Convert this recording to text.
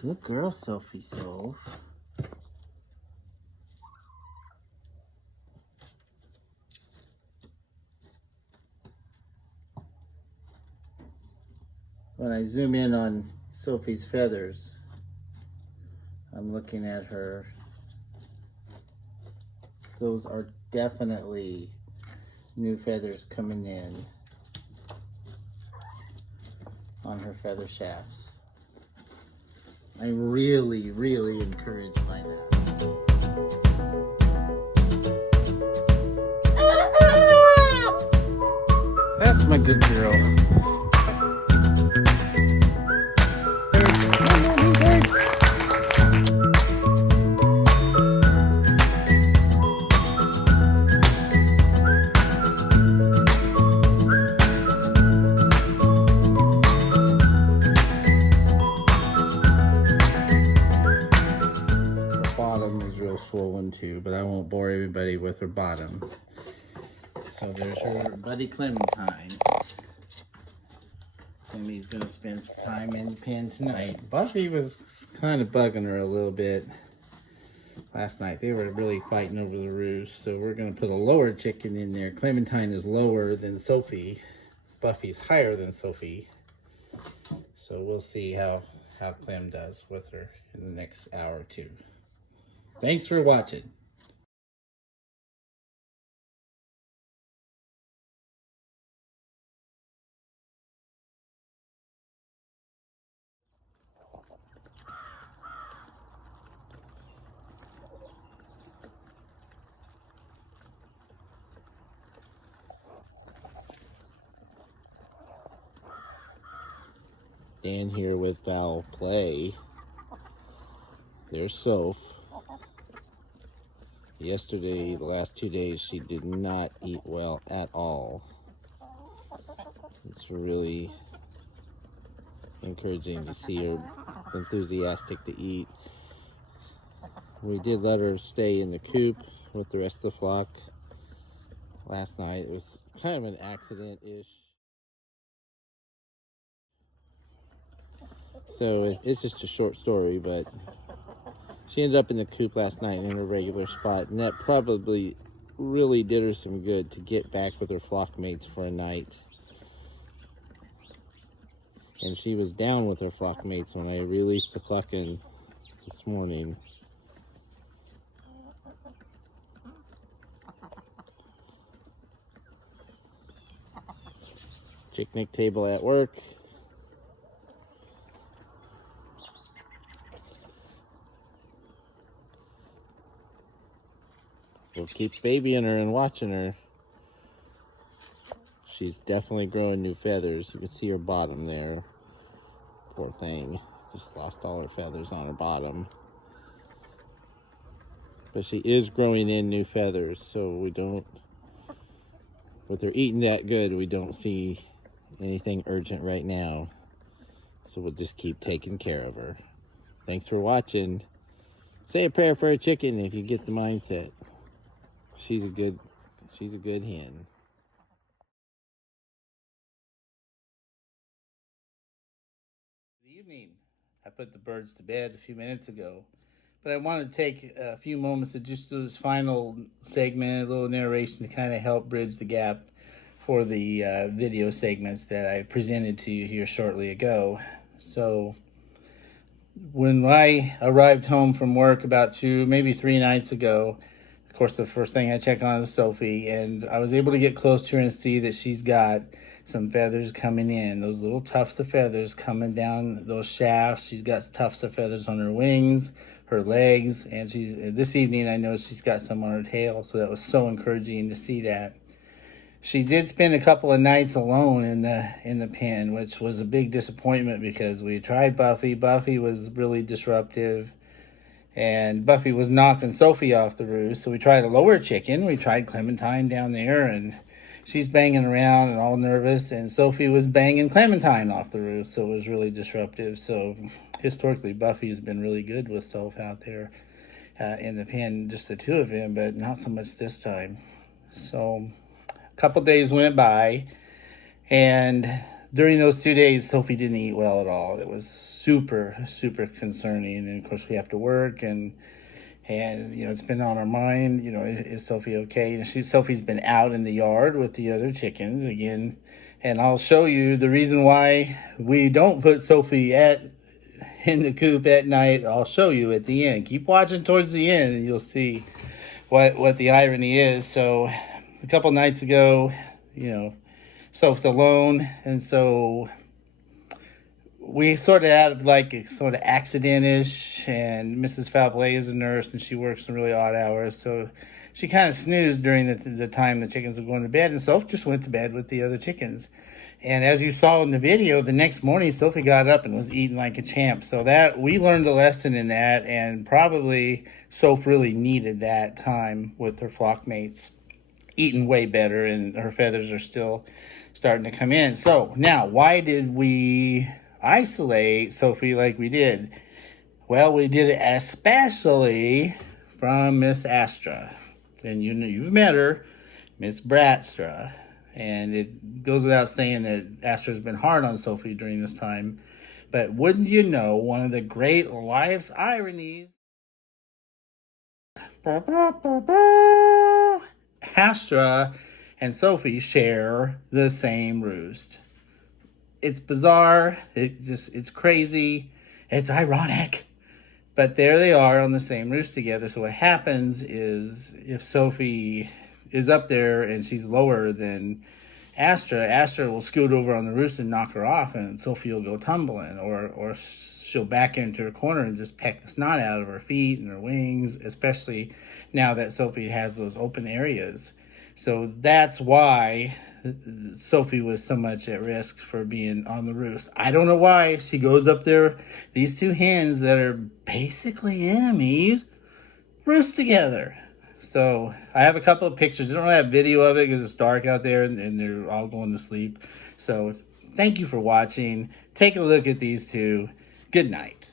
Good girl, Sophie. When I zoom in on Sophie's feathers, I'm looking at her. Those are definitely new feathers coming in on her feather shafts. I'm really encouraged by that. That's my good girl. Swollen too, but I won't bore everybody with her bottom. So there's her buddy Clementine. Hennemy's gonna spend some time in the pen tonight. Buffy was kind of bugging her a little bit last night. They were really fighting over the roost, so we're gonna put a lower chicken in there. Clementine is lower than Sophie. Buffy's higher than Sophie. So we'll see how Clem does with her in the next hour or two. Thanks for watching. Dan here with foul play. There's Soph. Yesterday, the last 2 days, she did not eat well at all. It's really encouraging to see her enthusiastic to eat. We did let her stay in the coop with the rest of the flock last night. It was kind of an accident-ish. So it's just a short story, but she ended up in the coop last night in her regular spot, and that probably really did her some good to get back with her flock mates for a night. And she was down with her flock mates when I released the clucking this morning. Picnic table at work. We'll keep babying her and watching her. She's definitely growing new feathers. You can see her bottom there. Poor thing. Just lost all her feathers on her bottom. But she is growing in new feathers, so we don't, with her eating that good, we don't see anything urgent right now. So we'll just keep taking care of her. Thanks for watching. Say a prayer for a chicken if you get the mindset. She's a good hen. Good evening. I put the birds to bed a few minutes ago, but I want to take a few moments to just do this final segment, a little narration to kind of help bridge the gap for the video segments that I presented to you here shortly ago. So when I arrived home from work about 2, maybe 3 nights ago, of course, the first thing I check on is Sophie, and I was able to get close to her and see that she's got some feathers coming in, those little tufts of feathers coming down those shafts. She's got tufts of feathers on her wings, her legs, and this evening I know she's got some on her tail, so that was so encouraging to see that. She did spend a couple of nights alone in the pen, which was a big disappointment because we tried Buffy. Buffy was really disruptive. And Buffy was knocking Sophie off the roost, so we tried a lower chicken. We tried Clementine down there, and she's banging around and all nervous, and Sophie was banging Clementine off the roost, so it was really disruptive. So historically, Buffy's been really good with Soph out there in the pen, just the two of them, but not so much this time. So a couple days went by, and during those 2 days, Sophie didn't eat well at all. It was super, super concerning. And of course, we have to work, and it's been on our mind. Is Sophie okay? Sophie's been out in the yard with the other chickens again, and I'll show you the reason why we don't put Sophie in the coop at night. I'll show you at the end. Keep watching towards the end, and you'll see what the irony is. So a couple nights ago, Sophie's alone, and so we sort of had like a sort of accident-ish, and Mrs. Falblay is a nurse, and she works some really odd hours, so she kind of snoozed during the time the chickens were going to bed, and Sophie just went to bed with the other chickens. And as you saw in the video, the next morning Sophie got up and was eating like a champ. So that we learned a lesson in that, and probably Sophie really needed that time with her flock mates, eating way better, and her feathers are still starting to come in. So now, why did we isolate Sophie like we did? Well, we did it especially from Miss Astra, and you've met her, Miss Bratstra. And it goes without saying that Astra's been hard on Sophie during this time. But wouldn't you know, one of the great life's ironies, Astra and Sophie share the same roost. It's bizarre. It's crazy. It's ironic. But there they are on the same roost together. So what happens is, if Sophie is up there and she's lower than Astra will scoot over on the roost and knock her off, and Sophie will go tumbling, or she'll back into her corner and just peck the snot out of her feet and her wings, especially now that Sophie has those open areas. So that's why Sophie was so much at risk for being on the roost. I don't know why. She goes up there, these two hens that are basically enemies roost together. So I have a couple of pictures. I don't have video of it because it's dark out there and they're all going to sleep. So thank you for watching. Take a look at these two. Good night.